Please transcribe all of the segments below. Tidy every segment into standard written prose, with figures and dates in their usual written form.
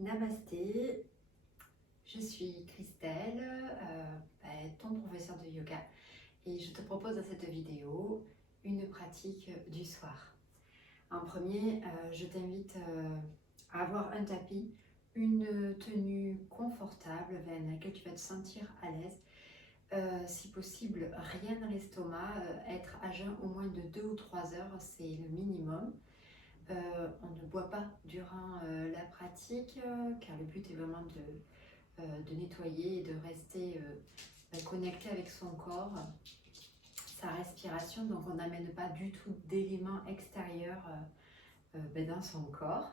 Namasté, je suis Christelle, ton professeur de yoga, et je te propose dans cette vidéo une pratique du soir. En premier, je t'invite à avoir un tapis, une tenue confortable dans laquelle tu vas te sentir à l'aise. Si possible, rien dans l'estomac, être à jeun au moins de 2 ou 3 heures, c'est le minimum. On ne boit pas durant la pratique, car le but est vraiment de nettoyer et de rester connecté avec son corps, sa respiration. Donc on n'amène pas du tout d'éléments extérieurs dans son corps.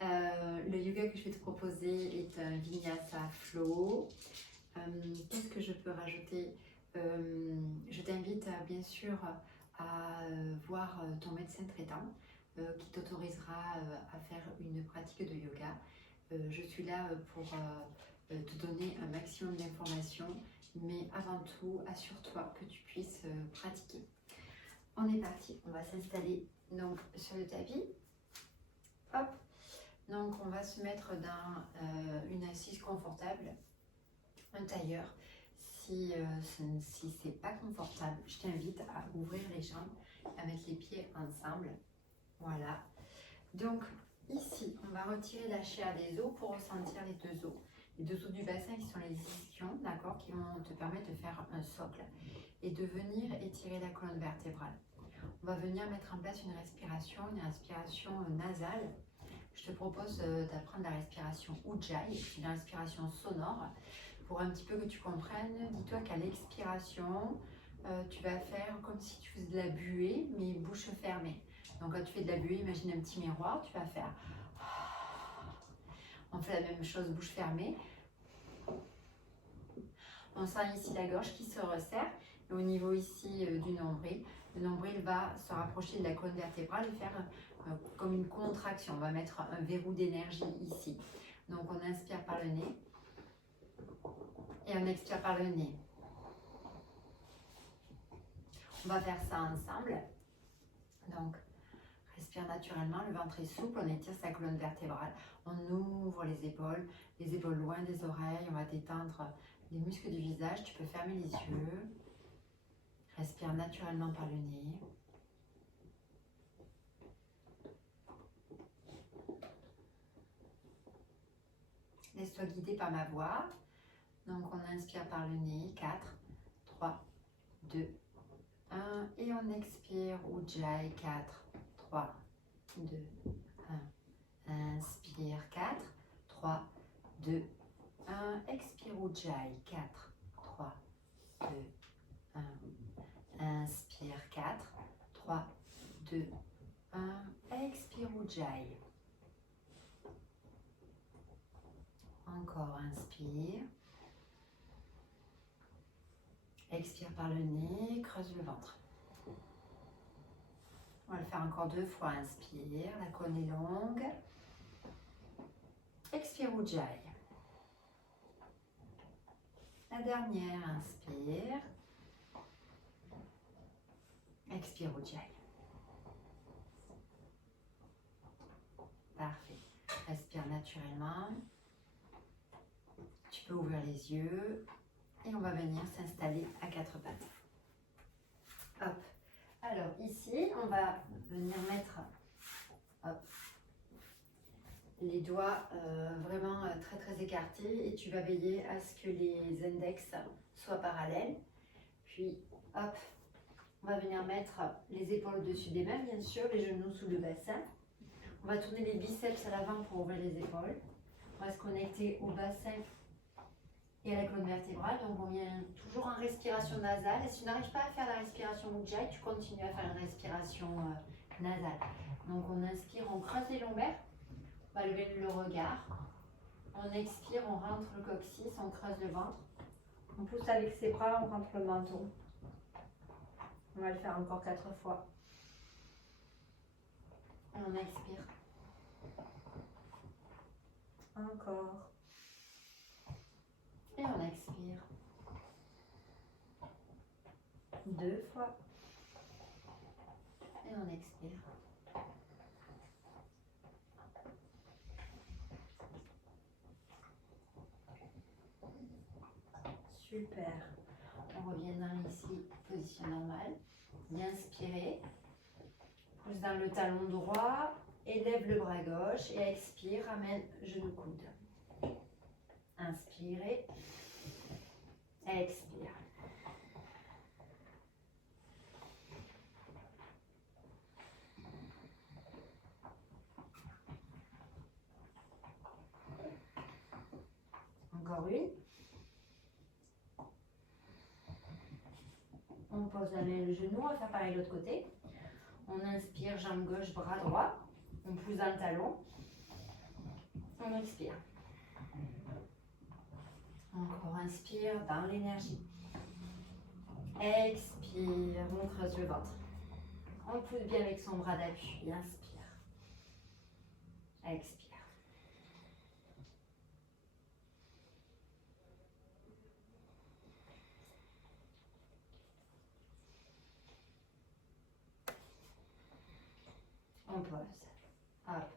Le yoga que je vais te proposer est un Vinyasa Flow. Qu'est-ce que je peux rajouter? Je t'invite bien sûr à voir ton médecin traitant qui t'autorisera à faire une pratique de yoga. Je suis là pour te donner un maximum d'informations, mais avant tout, assure-toi que tu puisses pratiquer. On est parti, on va s'installer donc sur le tapis. Hop. Donc on va se mettre dans une assise confortable, un tailleur. Si c'est pas confortable, je t'invite à ouvrir les jambes, à mettre les pieds ensemble. Voilà. Donc ici, on va retirer la chair des os pour ressentir les deux os. Les deux os du bassin qui sont les ischions, d'accord, qui vont te permettre de faire un socle et de venir étirer la colonne vertébrale. On va venir mettre en place une respiration nasale. Je te propose d'apprendre la respiration Ujjayi, une respiration sonore, pour un petit peu que tu comprennes. Dis-toi qu'à l'expiration, tu vas faire comme si tu faisais de la buée, mais bouche fermée. Donc quand tu fais de la buée, imagine un petit miroir, tu vas faire... On fait la même chose, bouche fermée. On sent ici la gorge qui se resserre. Et au niveau ici du nombril, le nombril va se rapprocher de la colonne vertébrale et faire comme une contraction. On va mettre un verrou d'énergie ici. Donc on inspire par le nez et on expire par le nez. On va faire ça ensemble. Donc respire naturellement, le ventre est souple, on étire sa colonne vertébrale, on ouvre les épaules loin des oreilles, on va détendre les muscles du visage, tu peux fermer les yeux, respire naturellement par le nez. Laisse-toi guider par ma voix. Donc on inspire par le nez, 4, 3, 2, 1, et on expire Ujjayi, 4, 3, 2, 1. Inspire, 4, 3, 2, 1. Expire Ujjayi, 4, 3, 2, 1. Inspire, 4, 3, 2, 1. Expire Ujjayi. Encore, inspire. Expire par le nez, creuse le ventre. On va le faire encore 2 fois. Inspire, la colonne est longue. Expire Ujjayi. La dernière, inspire. Expire Ujjayi. Parfait. Respire naturellement. Tu peux ouvrir les yeux et on va venir s'installer à 4 pattes. Hop. Alors ici, on va venir mettre les doigts vraiment très écartés et tu vas veiller à ce que les index soient parallèles. Puis hop, on va venir mettre les épaules au-dessus des mains, bien sûr, les genoux sous le bassin. On va tourner les biceps à l'avant pour ouvrir les épaules. On va se connecter au bassin et à la colonne vertébrale. Donc on vient toujours en respiration nasale. Et si tu n'arrives pas à faire la respiration Ujjayi, tu continues à faire une respiration nasale. Donc on inspire, on creuse les lombaires. On va lever le regard. On expire, on rentre le coccyx, on creuse le ventre. On pousse avec ses bras, on rentre le menton. On va le faire encore 4 fois. Et on expire. Encore. Et on expire. 2 fois. Et on expire. Super. On revient dans ici, position normale. Bien inspirer. Pousse dans le talon droit. Élève le bras gauche et expire, ramène genou coude. Inspirez. Expire. Encore une. On pose la main le genou, on va faire pareil de l'autre côté. On inspire, jambe gauche, bras droit. On pousse dans le talon. On expire. Encore inspire dans l'énergie. Expire, on creuse le ventre. On pousse bien avec son bras d'appui. Inspire. Expire. On pose. Hop.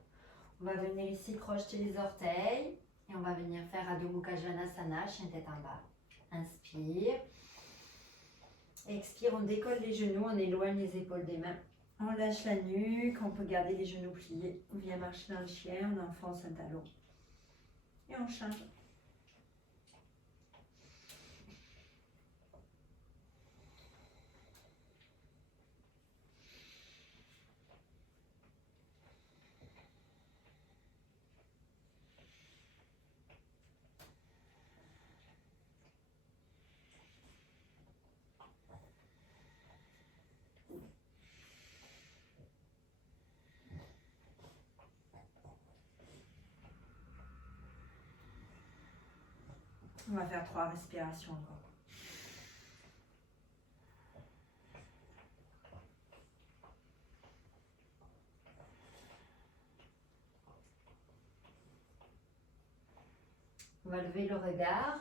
On va venir ici crocheter les orteils. Et on va venir faire Adho Mukha Svanasana, chien tête en bas. Inspire. Expire, on décolle les genoux, on éloigne les épaules des mains. On lâche la nuque, on peut garder les genoux pliés. On vient marcher dans le chien, on enfonce un talon. Et on change. On va faire 3 respirations encore. On va lever le regard.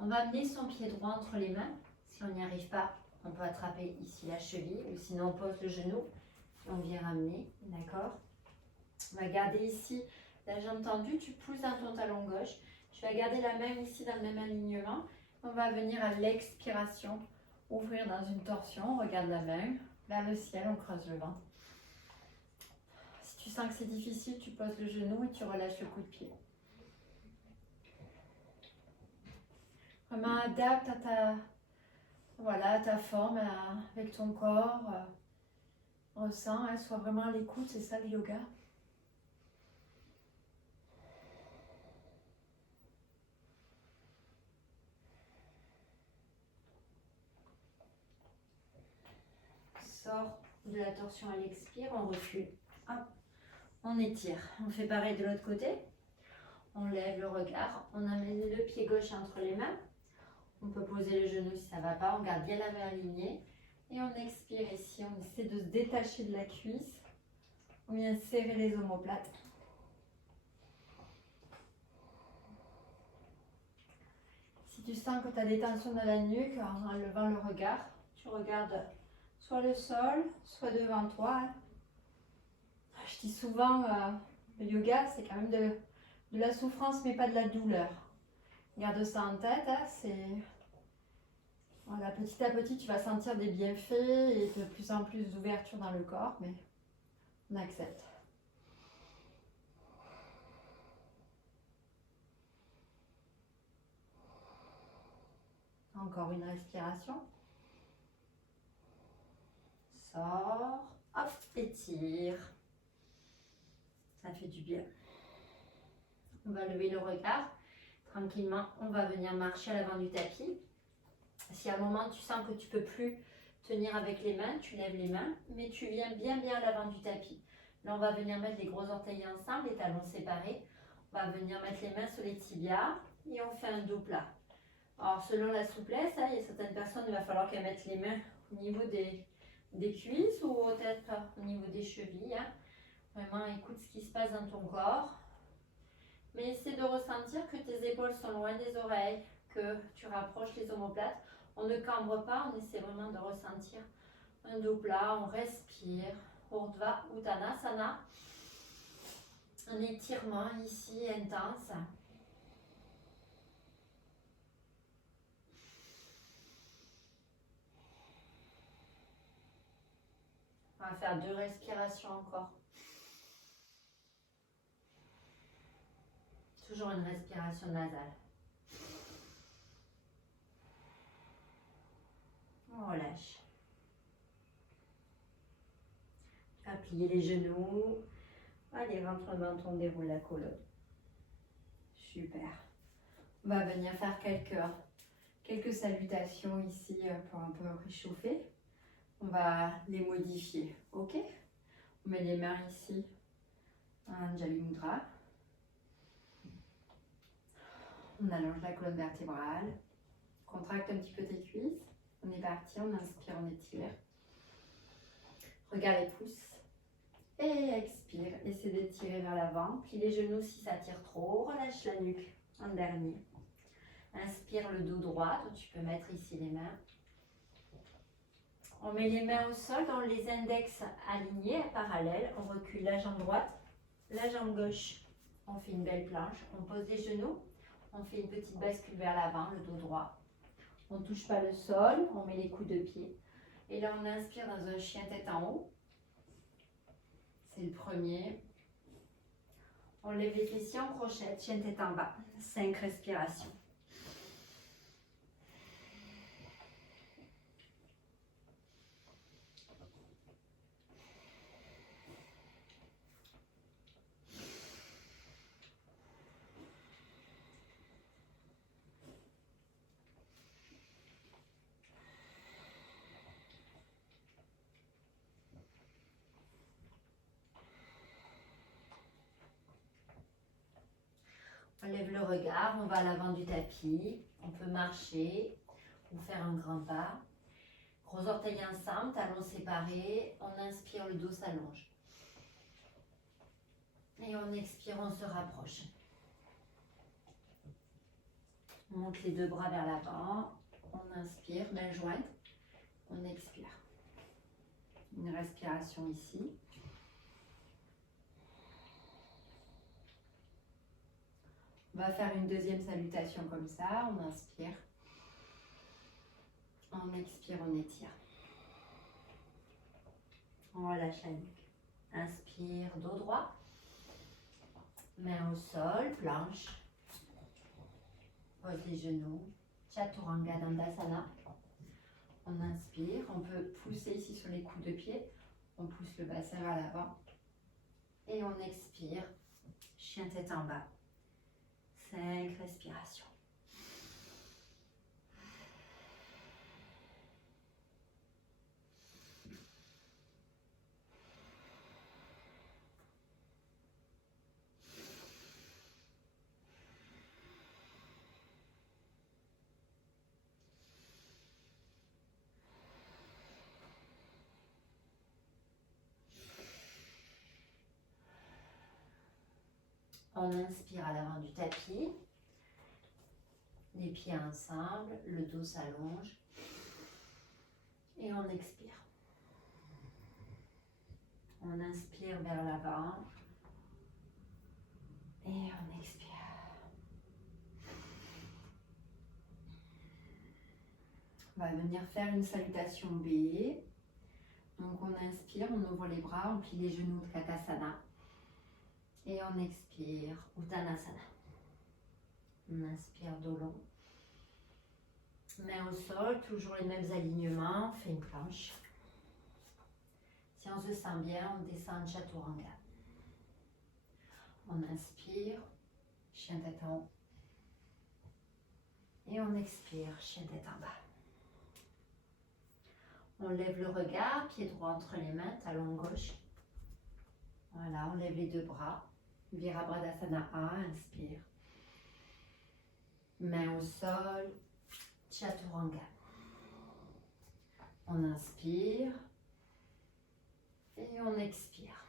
On va amener son pied droit entre les mains. Si on n'y arrive pas, on peut attraper ici la cheville ou sinon on pose le genou et on vient ramener. D'accord? On va garder ici la jambe tendue. Tu pousses dans ton talon gauche. Tu vas garder la main ici dans le même alignement. On va venir à l'expiration, ouvrir dans une torsion. On regarde la main vers le ciel, on creuse le ventre. Si tu sens que c'est difficile, tu poses le genou et tu relâches le coup de pied. Vraiment adapte à ta forme, avec ton corps. Ressens, sois vraiment à l'écoute, c'est ça le yoga. Sors de la torsion à l'expire, on recule. Hop. On étire. On fait pareil de l'autre côté. On lève le regard. On amène le pied gauche entre les mains. On peut poser le genou si ça ne va pas. On garde bien la main alignée. Et on expire ici. On essaie de se détacher de la cuisse. On vient serrer les omoplates. Si tu sens que tu as des tensions dans la nuque, en levant le regard, tu regardes soit le sol, soit devant toi. Je dis souvent, le yoga, c'est quand même de la souffrance, mais pas de la douleur. Garde ça en tête. Voilà, petit à petit, tu vas sentir des bienfaits et de plus en plus d'ouverture dans le corps, mais on accepte. Encore une respiration. Sors. Hop, étire. Ça fait du bien. On va lever le regard. Tranquillement, on va venir marcher à l'avant du tapis. Si à un moment tu sens que tu ne peux plus tenir avec les mains, tu lèves les mains, mais tu viens bien à l'avant du tapis. Là, on va venir mettre les gros orteils ensemble, les talons séparés. On va venir mettre les mains sur les tibias et on fait un dos plat. Alors, selon la souplesse, il y a certaines personnes, il va falloir qu'elles mettent les mains au niveau des cuisses ou peut-être au niveau des chevilles. Vraiment, écoute ce qui se passe dans ton corps. Mais essaie de ressentir que tes épaules sont loin des oreilles, que tu rapproches les omoplates. On ne cambre pas, on essaie vraiment de ressentir un dos plat. On respire. Urdhva Uttanasana. Un étirement ici intense. va faire 2 respirations encore. Toujours une respiration nasale. On relâche. Tu vas plier les genoux. Allez, rentre le menton, déroule la colonne. Super. On va venir faire quelques salutations ici pour un peu réchauffer. On va les modifier, ok? On met les mains ici, Anjali Mudra. On allonge la colonne vertébrale. Contracte un petit peu tes cuisses. On est parti, on inspire, on étire. Regarde les pouces. Et expire. Essaie d'étirer vers l'avant. Plie les genoux si ça tire trop. Relâche la nuque. Un dernier. Inspire le dos droit. Donc tu peux mettre ici les mains. On met les mains au sol, dans les index alignés, parallèles. On recule la jambe droite, la jambe gauche. On fait une belle planche. On pose les genoux. On fait une petite bascule vers l'avant, le dos droit. On ne touche pas le sol. On met les coudes de pied. Et là, on inspire dans un chien tête en haut. C'est le premier. On lève les fessiers en crochette, chien tête en bas. 5 respirations. On lève le regard, on va à l'avant du tapis. On peut marcher ou faire un grand pas. Gros orteils ensemble, talons séparés. On inspire, le dos s'allonge. Et on expire, on se rapproche. On monte les 2 bras vers l'avant. On inspire, main jointe. On expire. Une respiration ici. On va faire une deuxième salutation comme ça. On inspire. On expire, on étire. On relâche la nuque. Inspire, dos droit. Main au sol, planche. Pose les genoux. Chaturanga Dandasana. On inspire. On peut pousser ici sur les coudes de pied. On pousse le bassin vers l'avant. Et on expire. Chien tête en bas. 5 respirations. On inspire à l'avant du tapis. Les pieds ensemble, le dos s'allonge. Et on expire. On inspire vers l'avant. Et on expire. On va venir faire une salutation B. Donc on inspire, on ouvre les bras, on plie les genoux, Utkatasana. Et on expire, Uttanasana. On inspire dos long. Main au sol, toujours les mêmes alignements, on fait une planche. Si on se sent bien, on descend en Chaturanga. On inspire, chien tête en haut. Et on expire, chien tête en bas. On lève le regard, pied droit entre les mains, talon gauche. Voilà, on lève les 2 bras. Virabhadasana 1, inspire. Main au sol, Chaturanga. On inspire et on expire.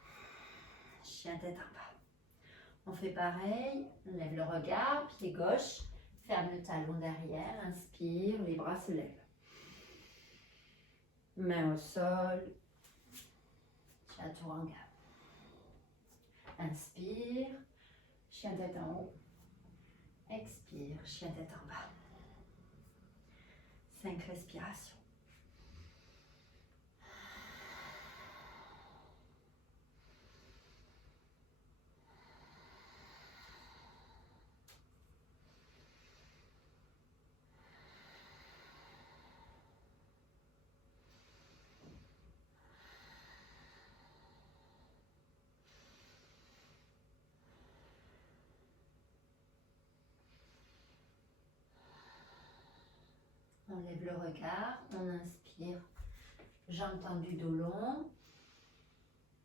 Chien tête en bas. On fait pareil, on lève le regard, pied gauche, ferme le talon derrière, inspire, les bras se lèvent. Main au sol, Chaturanga. Inspire, chien tête en haut. Expire, chien tête en bas. 5 respirations. lève le regard, on inspire, jambes tendues, dos long.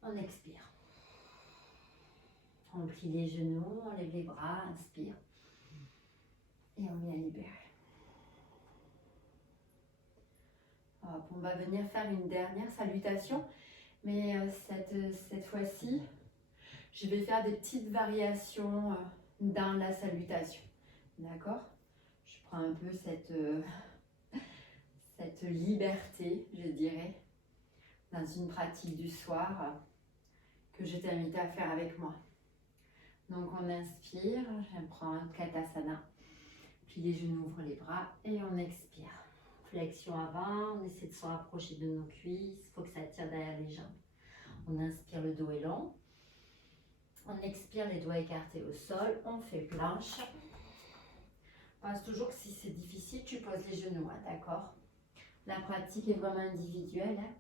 On expire. On plie les genoux, on lève les bras, inspire. Et on vient libérer. Hop, on va venir faire une dernière salutation. Mais cette fois-ci, je vais faire des petites variations dans la salutation. D'accord? Je prends un peu cette liberté, je dirais, dans une pratique du soir que je t'invite à faire avec moi. Donc on inspire, je prends un Katasana, puis les genoux, ouvre les bras et on expire. Flexion avant, on essaie de se rapprocher de nos cuisses, il faut que ça tire derrière les jambes. On inspire, le dos est long. On expire, les doigts écartés au sol, on fait planche. Pense toujours que si c'est difficile, tu poses les genoux, hein, d'accord? La pratique est vraiment individuelle. Hein.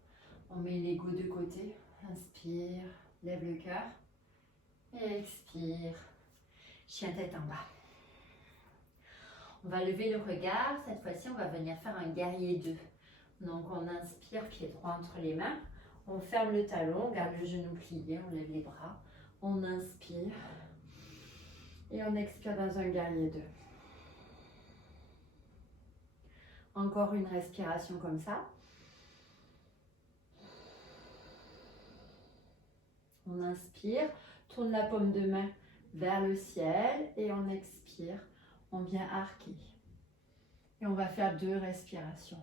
On met l'ego de côté. Inspire, lève le cœur. Et expire, chien tête en bas. On va lever le regard. Cette fois-ci, on va venir faire un guerrier 2. Donc, on inspire, pied droit entre les mains. On ferme le talon, on garde le genou plié, on lève les bras. On inspire. Et on expire dans un guerrier 2. Encore une respiration comme ça. On inspire, tourne la paume de main vers le ciel et on expire. On vient arquer. Et on va faire 2 respirations.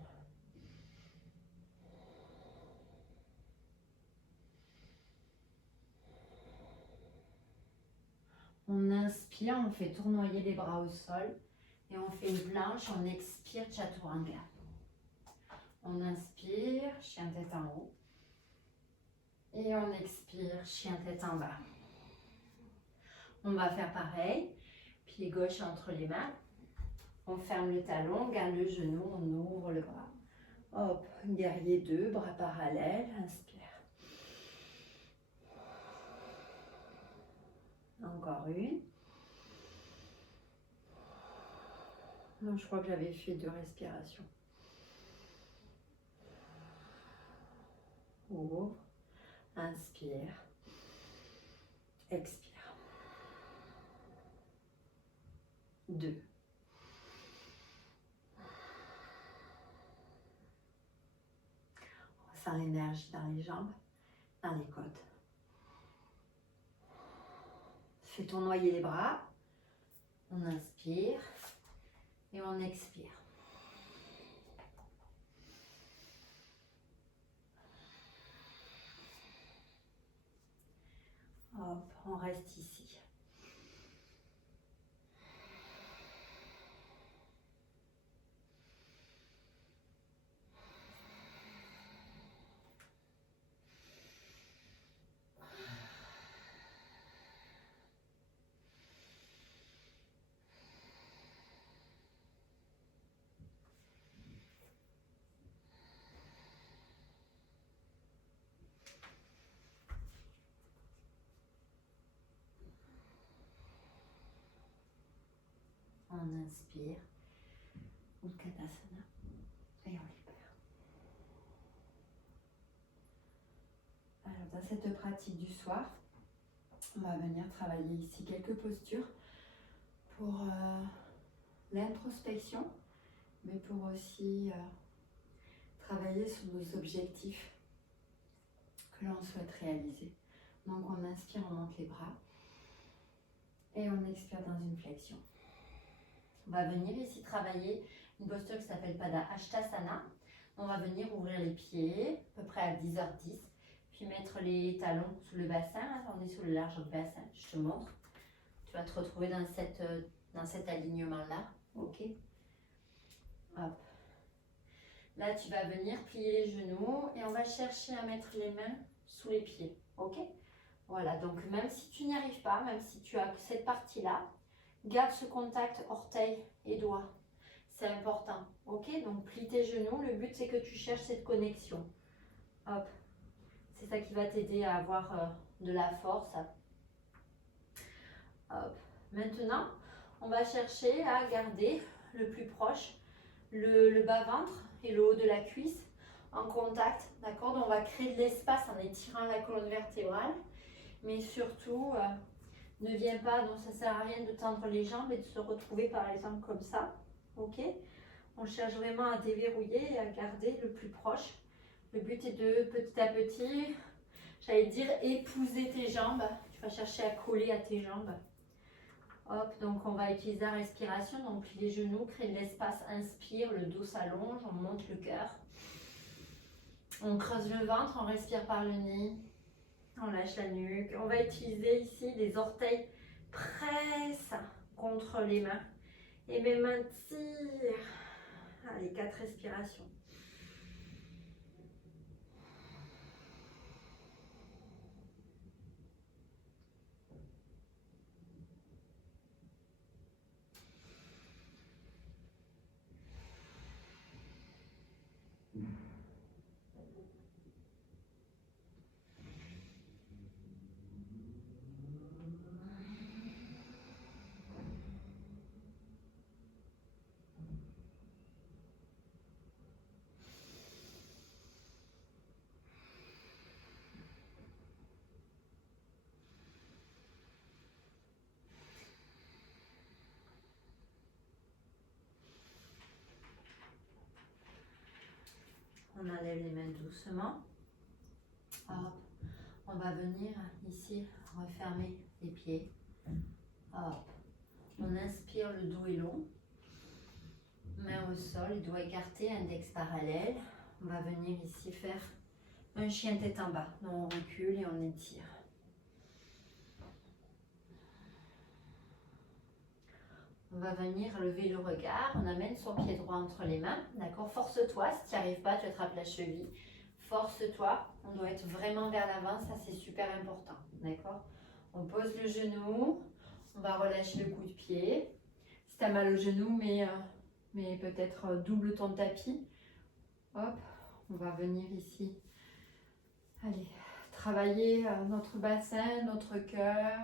On inspire, on fait tournoyer les bras au sol. Et on fait une planche, on expire, Chaturanga. On inspire, chien tête en haut. Et on expire, chien tête en bas. On va faire pareil. Pied gauche entre les mains. On ferme le talon, on garde le genou, on ouvre le bras. Hop, guerrier 2, bras parallèles, inspire. Encore une. Non, je crois que j'avais fait 2 respirations. Ouvre, inspire, expire. 2. On ressent l'énergie dans les jambes, dans les côtes. Fais tournoyer les bras. On inspire et on expire. Hop, on reste ici. On inspire, Utkatasana, et on libère. Alors, dans cette pratique du soir, on va venir travailler ici quelques postures pour l'introspection, mais pour aussi travailler sur nos objectifs que l'on souhaite réaliser. Donc, on inspire, on monte les bras et on expire dans une flexion. On va venir ici travailler une posture qui s'appelle Pada Hashtasana. On va venir ouvrir les pieds, à peu près à 10h10, puis mettre les talons sous le bassin. On est sous le large du bassin, je te montre. Tu vas te retrouver dans cet alignement-là, ok? Hop. Là, tu vas venir plier les genoux et on va chercher à mettre les mains sous les pieds, ok? Voilà, donc même si tu n'y arrives pas, même si tu as cette partie-là, garde ce contact orteil et doigts. C'est important. Ok? Donc plie tes genoux. Le but c'est que tu cherches cette connexion. Hop. C'est ça qui va t'aider à avoir de la force. Hop. Maintenant, on va chercher à garder le plus proche le bas-ventre et le haut de la cuisse en contact, d'accord? Donc on va créer de l'espace en étirant la colonne vertébrale, mais surtout, ne viens pas, donc ça ne sert à rien de tendre les jambes et de se retrouver par exemple comme ça, ok? On cherche vraiment à déverrouiller et à garder le plus proche. Le but est de petit à petit, j'allais dire, épouser tes jambes. Tu vas chercher à coller à tes jambes. Hop, donc on va utiliser la respiration, donc plie les genoux, crée de l'espace, inspire, le dos s'allonge, on monte le cœur. On creuse le ventre, on respire par le nez, on lâche la nuque. On va utiliser ici les orteils pressent contre les mains et mes mains tirent. Allez, 4 respirations. On enlève les mains doucement. Hop. On va venir ici refermer les pieds. Hop. On inspire, le dos est long. Main au sol, les doigts écartés, index parallèle. On va venir ici faire un chien tête en bas. Donc on recule et on étire. On va venir lever le regard. On amène son pied droit entre les mains. D'accord? Force-toi. Si tu n'y arrives pas, tu attrapes la cheville. Force-toi. On doit être vraiment vers l'avant. Ça, c'est super important. D'accord? On pose le genou. On va relâcher le coup de pied. Si tu as mal au genou, mais peut-être double ton tapis. Hop. On va venir ici. Allez, travailler notre bassin, notre cœur.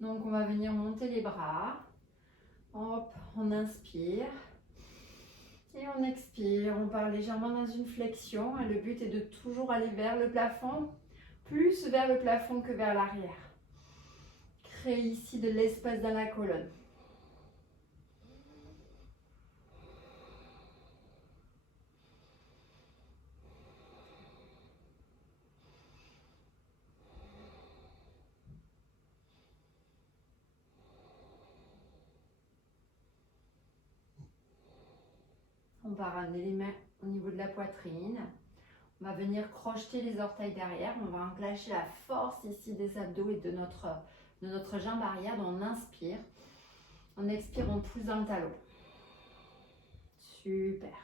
Donc, on va venir monter les bras. Hop, on inspire. Et on expire. On part légèrement dans une flexion. Et le but est de toujours aller vers le plafond. Plus vers le plafond que vers l'arrière. Créer ici de l'espace dans la colonne. On va ramener les mains au niveau de la poitrine. On va venir crocheter les orteils derrière. On va enclencher la force ici des abdos et de notre jambe arrière. Donc on inspire. On expire, on pousse dans le talon. Super.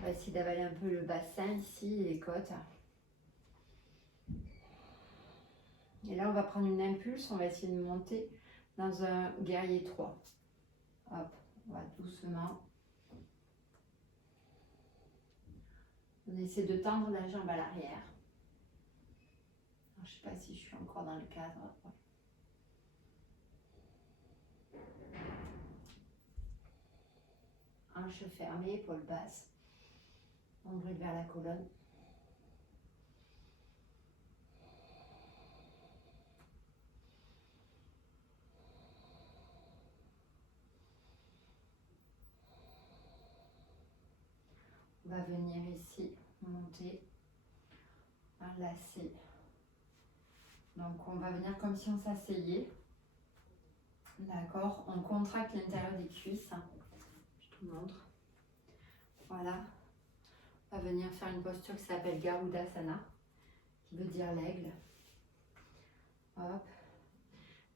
On va essayer d'avaler un peu le bassin ici, les côtes. Et là, on va prendre une impulse. On va essayer de monter dans un guerrier 3. Hop, on va doucement. On essaie de tendre la jambe à l'arrière. Je ne sais pas si je suis encore dans le cadre. Hanche fermée, épaule basse. Nombril vers la colonne. On va venir ici, monter, enlacer. Donc on va venir comme si on s'asseyait. D'accord, on contracte l'intérieur des cuisses. Je te montre. Voilà. On va venir faire une posture qui s'appelle Garudasana, qui veut dire l'aigle. Hop.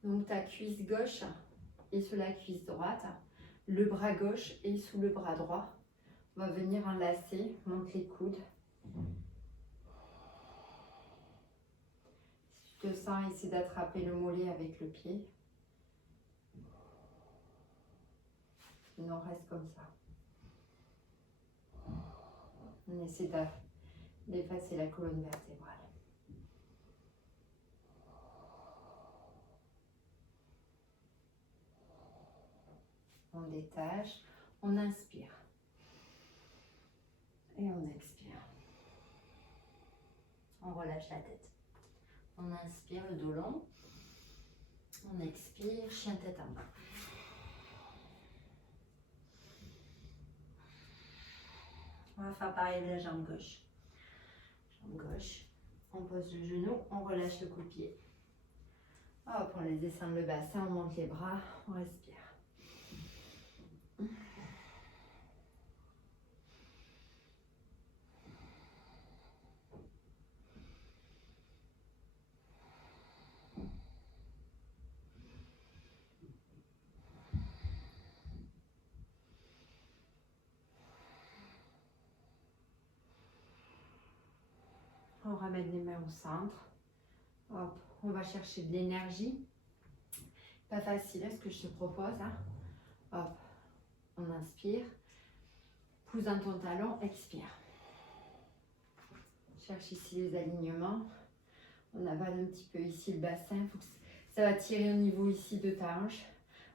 Donc ta cuisse gauche est sous la cuisse droite. Le bras gauche est sous le bras droit. On va venir enlacer, monte les coudes. Si tu te sens, essaie d'attraper le mollet avec le pied. Sinon, reste comme ça. On essaie d'effacer la colonne vertébrale. On détache, on inspire. Et on expire. On relâche la tête. On inspire le dos long. On expire, chien tête en bas. On va faire pareil de la jambe gauche. Jambe gauche. On pose le genou, on relâche le coup de pied. Hop, on laisse descendre le bassin, on monte les bras, on respire. On ramène les mains au centre. Hop, on va chercher de l'énergie. Pas facile, ce que je te propose. Hein. Hop, on inspire. Pousse dans ton talon, expire. Cherche ici les alignements. On avale un petit peu ici le bassin. Ça va tirer au niveau ici de ta hanche.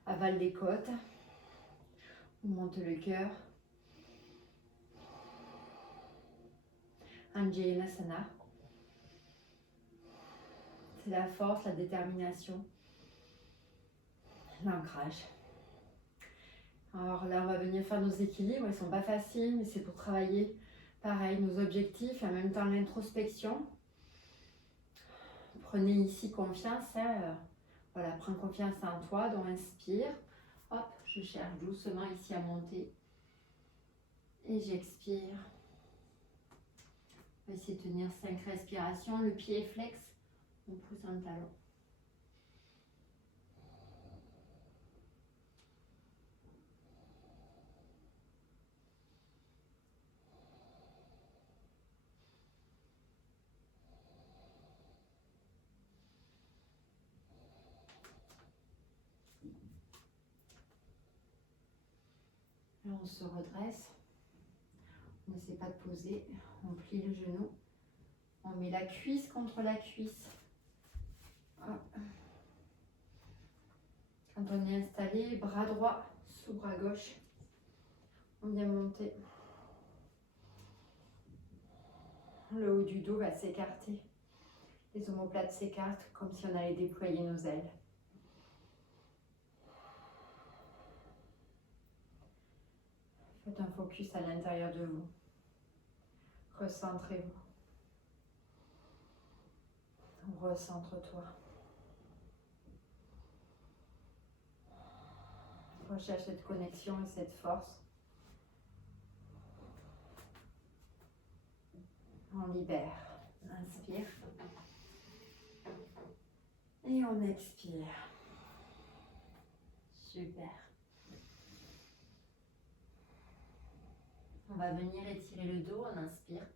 Avale les côtes. On monte le cœur. Anjayanasana. C'est la force, la détermination, l'ancrage. Alors là, on va venir faire nos équilibres. Ils ne sont pas faciles, mais c'est pour travailler, pareil, nos objectifs et en même temps l'introspection. Prenez ici confiance. Hein. Voilà, prends confiance en toi. Donc inspire. Hop, je cherche doucement ici à monter. Et j'expire. On va essayer de tenir 5 respirations. Le pied est flex. On pousse un talon. Là, on se redresse. On n'essaie pas de poser. On plie le genou. On met la cuisse contre la cuisse. Hop. Quand on est installé, bras droit sous bras gauche. On vient monter. Le haut du dos va s'écarter. Les omoplates s'écartent comme si on allait déployer nos ailes. Faites un focus à l'intérieur de vous. Recentrez-vous. Recentre-toi. Recherche cette connexion et cette force. On libère. Inspire. Et on expire. Super. On va venir étirer le dos, on inspire.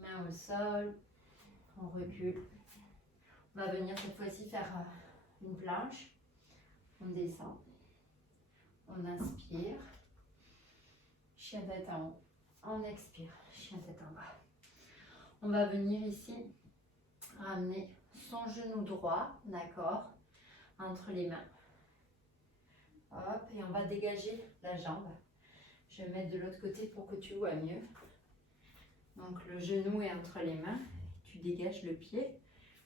Main au sol. On recule. On va venir cette fois-ci faire une planche. On descend. On inspire. Chien tête en haut. On expire. Chien tête en bas. On va venir ici ramener son genou droit, d'accord, entre les mains. Hop, et on va dégager la jambe. Je vais mettre de l'autre côté pour que tu vois mieux. Donc le genou est entre les mains. Tu dégages le pied.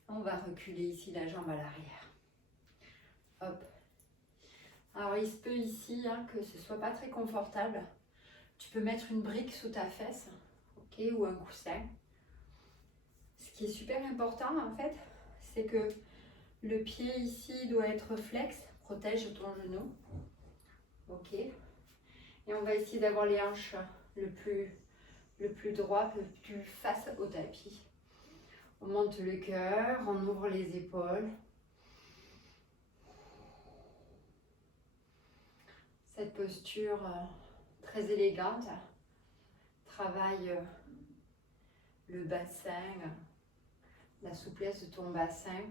On va reculer ici la jambe à l'arrière. Hop. Alors il se peut ici que ce soit pas très confortable. Tu peux mettre une brique sous ta fesse, ok, ou un coussin. Ce qui est super important en fait, c'est que le pied ici doit être flex, protège ton genou, ok. Et on va essayer d'avoir les hanches le plus droit, le plus face au tapis. On monte le cœur, on ouvre les épaules. Cette posture très élégante travaille le bassin, la souplesse de ton bassin,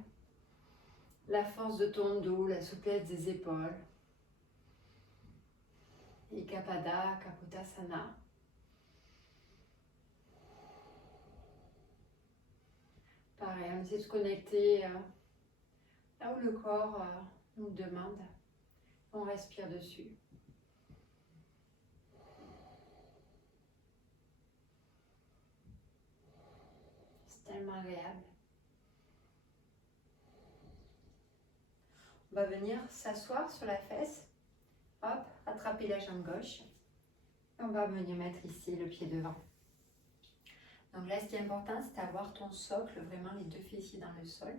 la force de ton dos, la souplesse des épaules. Et Kapada, Kapotasana. Pareil, on essaie de se connecter là où le corps nous demande. On respire dessus. C'est tellement agréable. On va venir s'asseoir sur la fesse. Hop, attraper la jambe gauche. Et on va venir mettre ici le pied devant. Donc là, ce qui est important, c'est d'avoir ton socle, vraiment les deux fessiers dans le sol.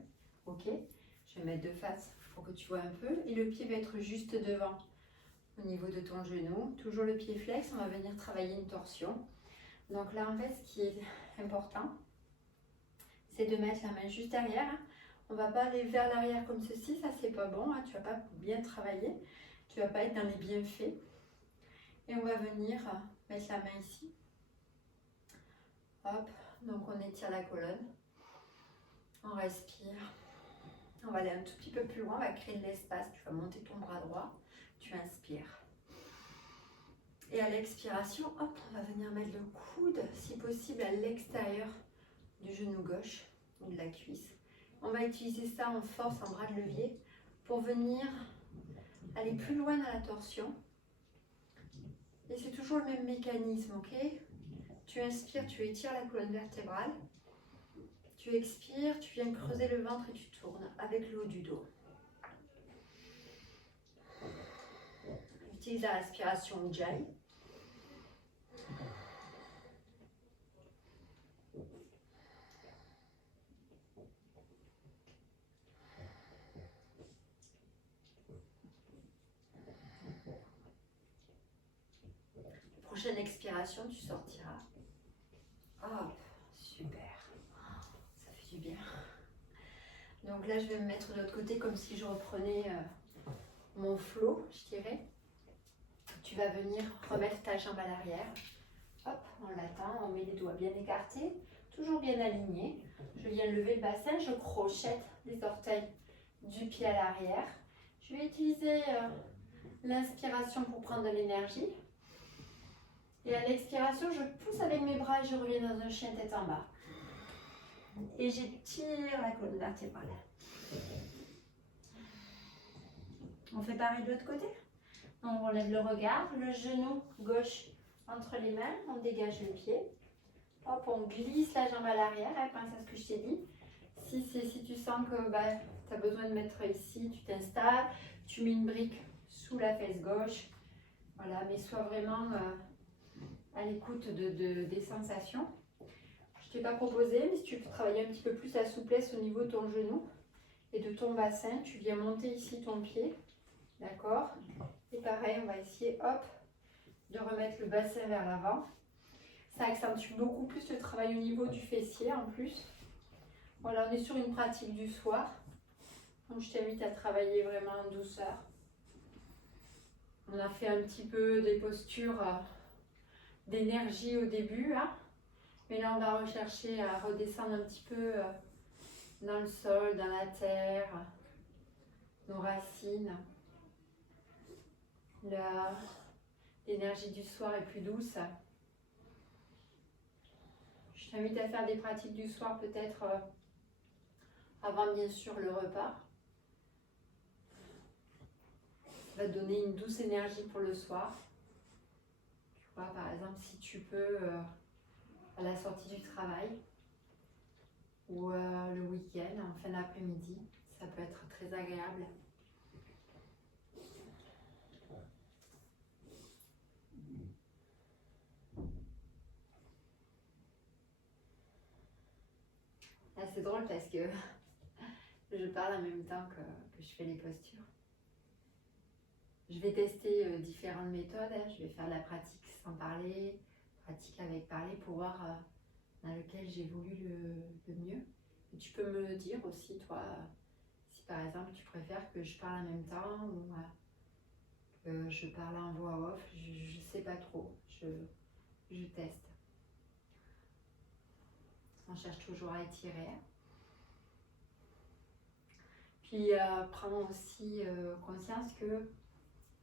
Ok? Je vais mettre de face pour que tu vois un peu. Et le pied va être juste devant, au niveau de ton genou. Toujours le pied flex, on va venir travailler une torsion. Donc là, en fait, ce qui est important, c'est de mettre la main juste derrière. On ne va pas aller vers l'arrière comme ceci, ça c'est pas bon. Tu ne vas pas bien travailler, tu ne vas pas être dans les bienfaits. Et on va venir mettre la main ici. Hop, donc on étire la colonne. On respire. On va aller un tout petit peu plus loin, on va créer de l'espace. Tu vas monter ton bras droit, tu inspires. Et à l'expiration, hop, on va venir mettre le coude, si possible, à l'extérieur du genou gauche ou de la cuisse. On va utiliser ça en force, en bras de levier, pour venir aller plus loin dans la torsion. Et c'est toujours le même mécanisme, ok? Tu inspires, tu étires la colonne vertébrale. Tu expires, tu viens creuser le ventre et tu tournes avec le haut du dos. Utilise la respiration Ujjayi. Prochaine expiration, tu sortiras. Hop, super. Ça fait du bien. Donc là, je vais me mettre de l'autre côté comme si je reprenais mon flow, je dirais. Tu vas venir remettre ta jambe à l'arrière. Hop, on l'attend, on met les doigts bien écartés, toujours bien alignés. Je viens lever le bassin, je crochette les orteils du pied à l'arrière. Je vais utiliser l'inspiration pour prendre de l'énergie. Et à l'expiration, je pousse avec mes bras et je reviens dans un chien tête en bas. Et j'étire la colonne vertébrale. On fait pareil de l'autre côté. On relève le regard, le genou gauche entre les mains, on dégage le pied. Hop, on glisse la jambe à l'arrière, pense à ce que je t'ai dit. Si tu sens que tu as besoin de mettre ici, tu t'installes, tu mets une brique sous la fesse gauche. Voilà, mais sois vraiment à l'écoute des sensations. Je ne t'ai pas proposé, mais si tu veux travailler un petit peu plus la souplesse au niveau de ton genou et de ton bassin, tu viens monter ici ton pied. D'accord? Et pareil, on va essayer, hop, de remettre le bassin vers l'avant. Ça accentue beaucoup plus le travail au niveau du fessier en plus. Voilà, on est sur une pratique du soir. Donc je t'invite à travailler vraiment en douceur. On a fait un petit peu des postures d'énergie au début, hein. Mais là on va rechercher à redescendre un petit peu dans le sol, dans la terre, nos racines. L'énergie du soir est plus douce. Je t'invite à faire des pratiques du soir peut-être avant bien sûr le repas. Ça va donner une douce énergie pour le soir. Tu vois, par exemple, si tu peux, à la sortie du travail ou le week-end, en fin d'après-midi, ça peut être très agréable. Là, c'est drôle parce que je parle en même temps que je fais les postures. Je vais tester différentes méthodes. Je vais faire la pratique sans parler, pratique avec parler pour voir dans lequel j'évolue le mieux. Et tu peux me dire aussi, toi, si par exemple tu préfères que je parle en même temps ou que je parle en voix off. Je ne sais pas trop. Je teste. On cherche toujours à étirer. Puis prends aussi conscience que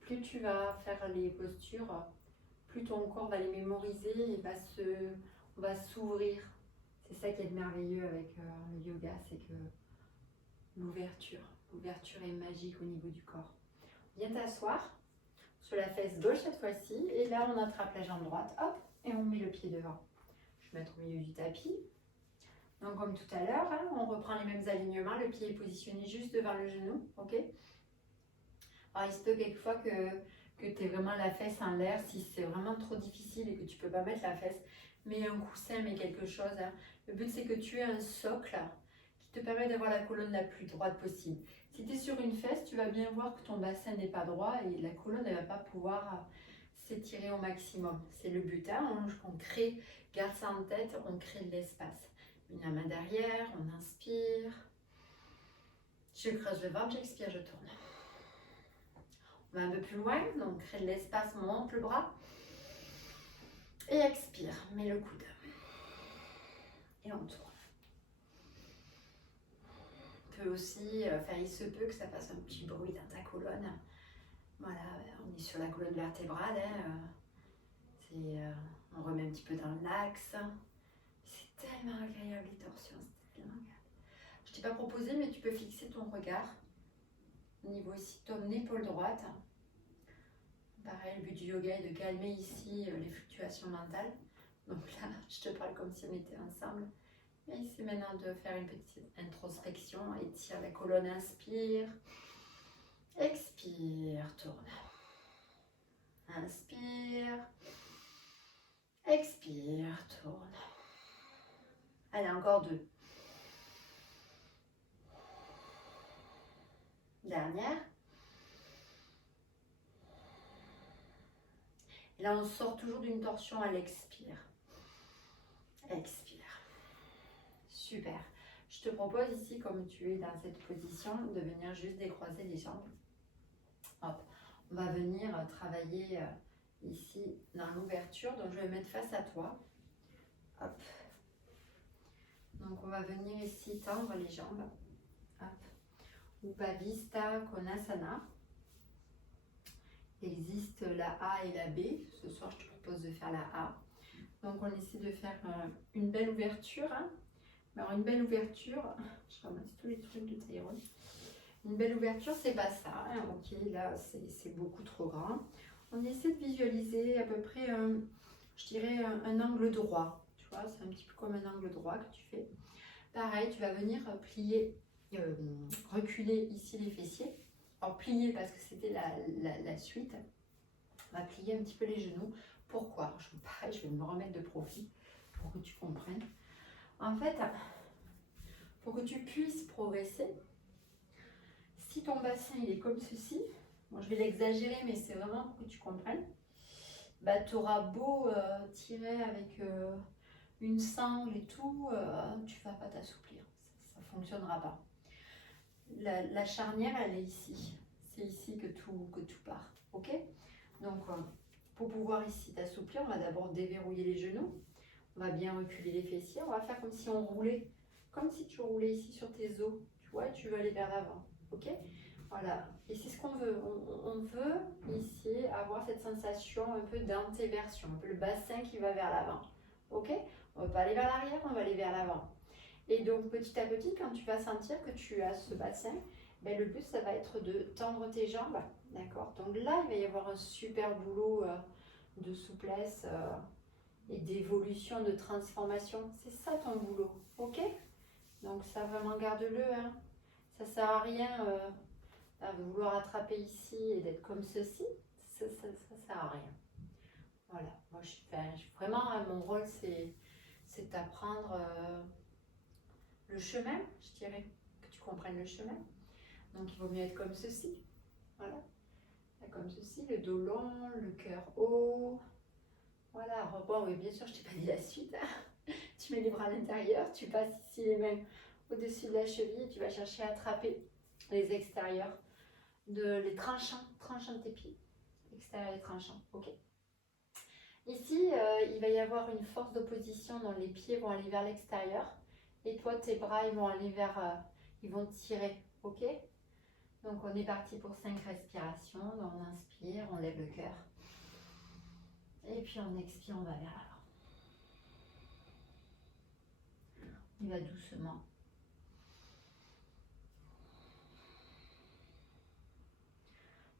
plus tu vas faire les postures, plus ton corps va les mémoriser et va s'ouvrir. C'est ça qui est merveilleux avec le yoga, c'est que l'ouverture est magique au niveau du corps. Viens t'asseoir sur la fesse gauche cette fois-ci. Et là, on attrape la jambe droite. Hop, et on met le pied devant. Je vais mettre au milieu du tapis. Donc comme tout à l'heure, hein, on reprend les mêmes alignements. Le pied est positionné juste devant le genou. Ok. Alors il se peut quelquefois que tu aies vraiment la fesse en l'air. Si c'est vraiment trop difficile et que tu ne peux pas mettre la fesse, mets un coussin, mets quelque chose. Hein. Le but c'est que tu aies un socle qui te permet d'avoir la colonne la plus droite possible. Si tu es sur une fesse, tu vas bien voir que ton bassin n'est pas droit et la colonne ne va pas pouvoir s'étirer au maximum. C'est le but. Hein. On crée, garde ça en tête, on crée de l'espace. Une main derrière, on inspire. Je creuse le ventre, j'expire, je tourne. On va un peu plus loin, donc crée de l'espace, on monte le bras. Et expire, mets le coude. Et on tourne. On peut aussi faire, il se peut que ça fasse un petit bruit dans ta colonne. Voilà, on est sur la colonne vertébrale. Hein. On remet un petit peu dans l'axe. C'est tellement agréable les torsions, c'est tellement agréable. Je ne t'ai pas proposé, mais tu peux fixer ton regard au niveau ici de ton épaule droite. Pareil, le but du yoga est de calmer ici les fluctuations mentales. Donc là, je te parle comme si on était ensemble. Et c'est maintenant de faire une petite introspection. Étire la colonne, inspire. Expire, tourne. Inspire. Expire, tourne. Allez, encore 2. Dernière. Et là, on sort toujours d'une torsion à l'expire. Expire. Super. Je te propose ici, comme tu es dans cette position, de venir juste décroiser les jambes. Hop. On va venir travailler ici dans l'ouverture. Donc, je vais mettre face à toi. Hop. Donc, on va venir ici tendre les jambes. Hop. Upavista Konasana. Il existe la A et la B. Ce soir, je te propose de faire la A. Donc, on essaie de faire une belle ouverture. Hein. Alors, une belle ouverture, je ramasse tous les trucs de Tyrone. Une belle ouverture, c'est pas ça. Hein. Ok, là, c'est beaucoup trop grand. On essaie de visualiser à peu près, je dirais, un angle droit. Tu vois, c'est un petit peu comme un angle droit que tu fais. Pareil, tu vas venir plier, reculer ici les fessiers. Alors, plier parce que c'était la suite. On va plier un petit peu les genoux. Pourquoi? Pareil, je vais me remettre de profil pour que tu comprennes. En fait, pour que tu puisses progresser, si ton bassin il est comme ceci, bon, je vais l'exagérer, mais c'est vraiment pour que tu comprennes, bah, tu auras beau tirer avec une sangle et tout, tu ne vas pas t'assouplir, ça ne fonctionnera pas. La charnière, elle est ici. C'est ici que tout part. Ok? Donc, pour pouvoir ici t'assouplir, on va d'abord déverrouiller les genoux. On va bien reculer les fessiers. On va faire comme si on roulait, comme si tu roulais ici sur tes os. Tu vois, tu veux aller vers l'avant. Ok? Voilà. Et c'est ce qu'on veut. On veut ici avoir cette sensation un peu d'antéversion, un peu le bassin qui va vers l'avant. Ok? On ne va pas aller vers l'arrière, on va aller vers l'avant. Et donc petit à petit, quand tu vas sentir que tu as ce bassin, ben, le but, ça va être de tendre tes jambes. D'accord? Donc là, il va y avoir un super boulot de souplesse et d'évolution, de transformation. C'est ça ton boulot. Ok? Donc ça, vraiment, garde-le. Hein. Ça ne sert à rien de vouloir attraper ici et d'être comme ceci. Ça ne sert à rien. Voilà. Moi, vraiment, mon rôle, c'est d'apprendre le chemin, je dirais, que tu comprennes le chemin. Donc il vaut mieux être comme ceci, voilà, comme ceci, le dos long, le cœur haut, voilà, rebond, oui bien sûr je t'ai pas dit la suite, hein. Tu mets les bras à l'intérieur, tu passes ici les mains au-dessus de la cheville et tu vas chercher à attraper les extérieurs, les tranchants de tes pieds, extérieurs et tranchants, ok. Ici, il va y avoir une force d'opposition, dont les pieds vont aller vers l'extérieur et toi tes bras ils vont aller vers, ils vont tirer, ok. Donc on est parti pour 5 respirations. Donc on inspire, on lève le cœur. Et puis on expire, on va vers l'avant. On y va doucement.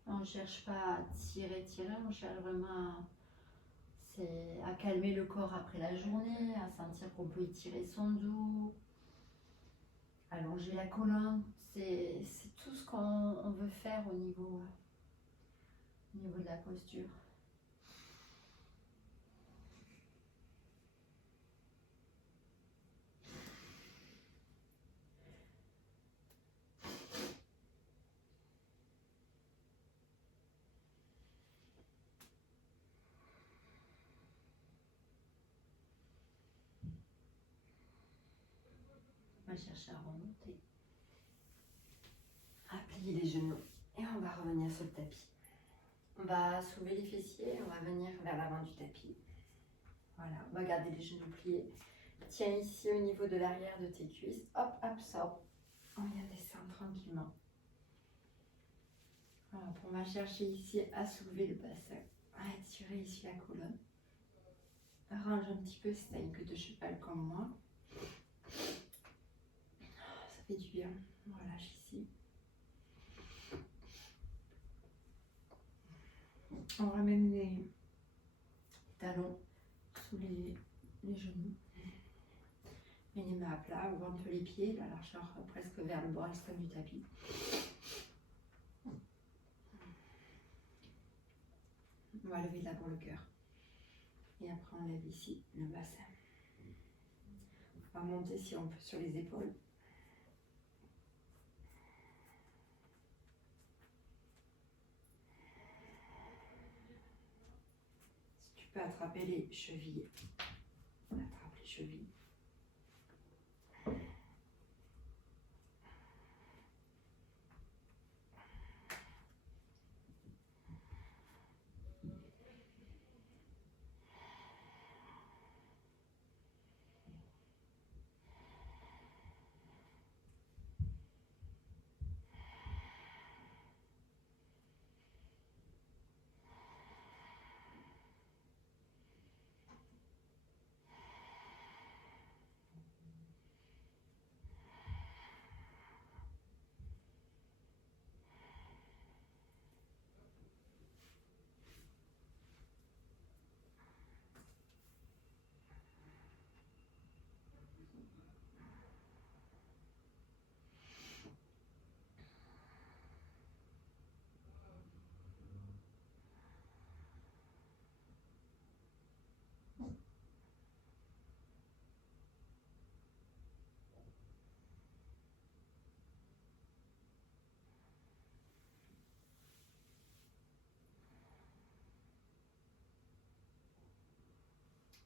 On ne cherche pas à tirer, on cherche vraiment à calmer le corps après la journée, à sentir qu'on peut étirer son dos, allonger la colonne. C'est tout ce qu'on veut faire au niveau de la posture. On va chercher à remonter, à plier les genoux et on va revenir sur le tapis. On va soulever les fessiers, on va venir vers l'avant du tapis. Voilà, on va garder les genoux pliés. Tiens ici au niveau de l'arrière de tes cuisses. Hop, absorbe. On vient descendre tranquillement. Voilà, on va chercher ici à soulever le bassin, à étirer ici la colonne. Range un petit peu si tu as une queue de cheval comme moi. Ça fait du bien. On relâche ici. On ramène les talons sous les genoux. Mets les mains à plat, ouvre un peu les pieds, la largeur presque vers le bord extrême du tapis. On va lever d'abord le cœur. Et après, on lève ici le bassin. On va monter si on peut sur les épaules. Si tu peux attraper les chevilles, attrape les chevilles.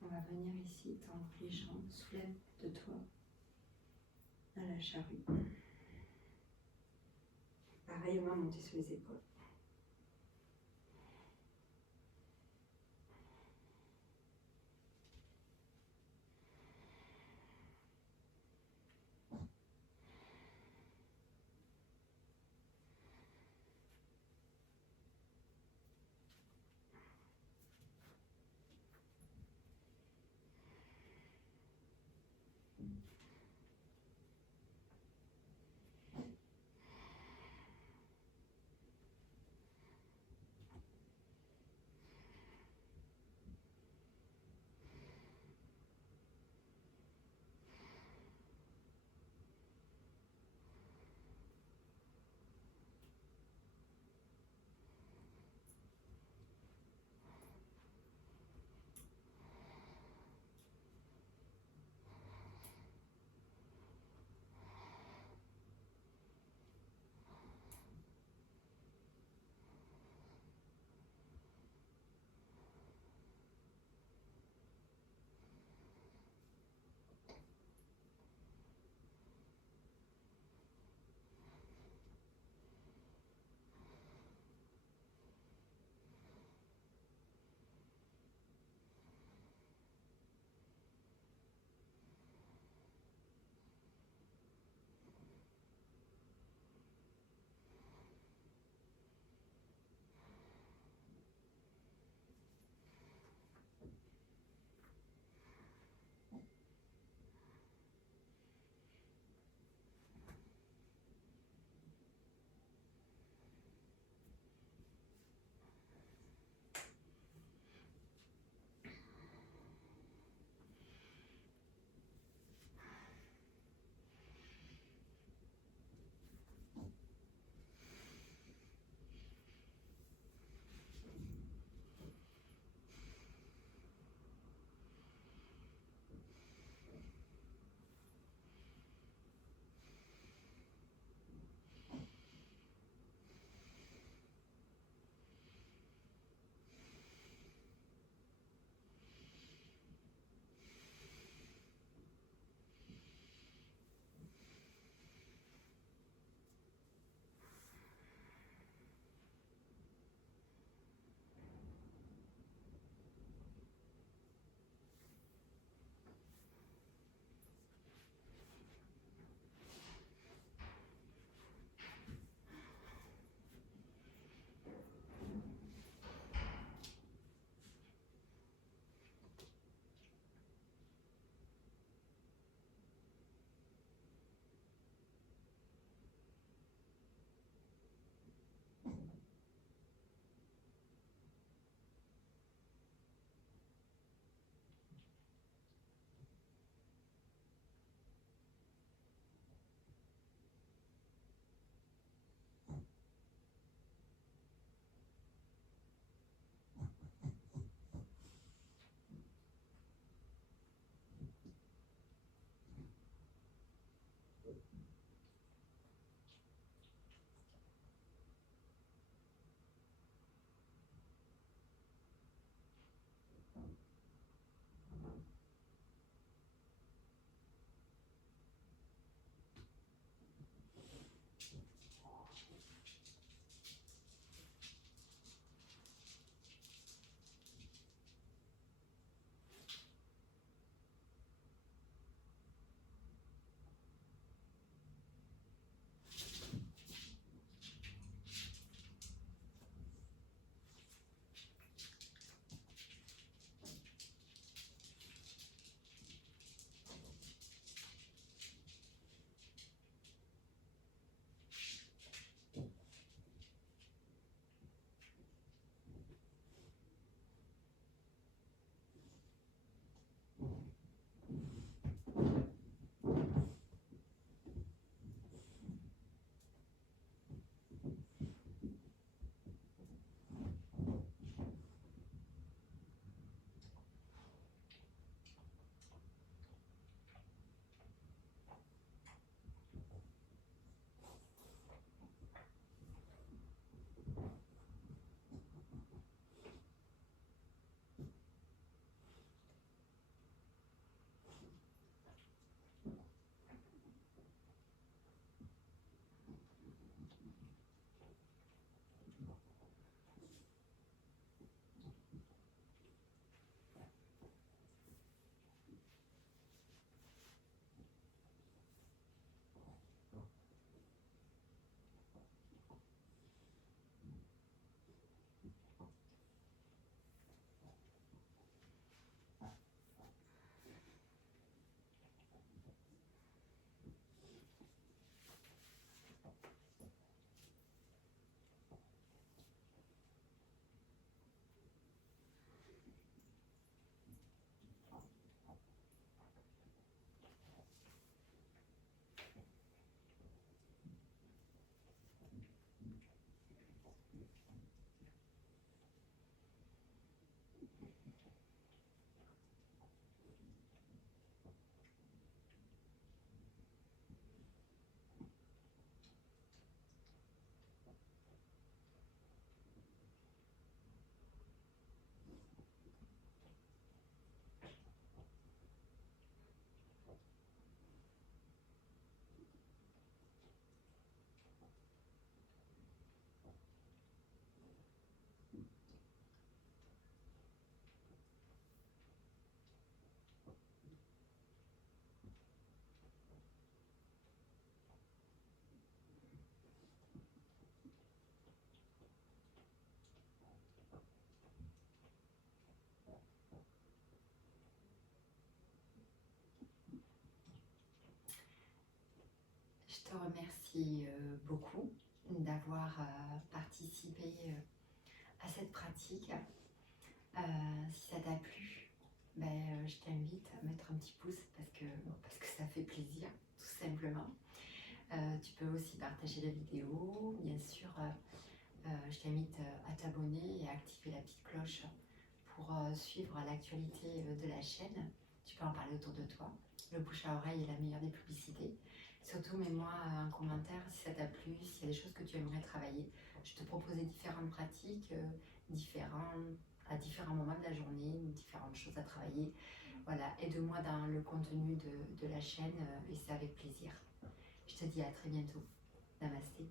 On va venir ici, tendre les jambes, soulève de toi à la charrue. Pareil, on va monter sur les épaules. te remercie beaucoup d'avoir participé à cette pratique. Si ça t'a plu, je t'invite à mettre un petit pouce parce que ça fait plaisir, tout simplement. Tu peux aussi partager la vidéo, bien sûr. Je t'invite à t'abonner et à activer la petite cloche pour suivre l'actualité de la chaîne. Tu peux en parler autour de toi. Le bouche à oreille est la meilleure des publicités. Surtout, mets-moi un commentaire si ça t'a plu, s'il y a des choses que tu aimerais travailler. Je te proposais différentes pratiques, à différents moments de la journée, différentes choses à travailler. Voilà, aide-moi dans le contenu de la chaîne et c'est avec plaisir. Je te dis à très bientôt. Namasté.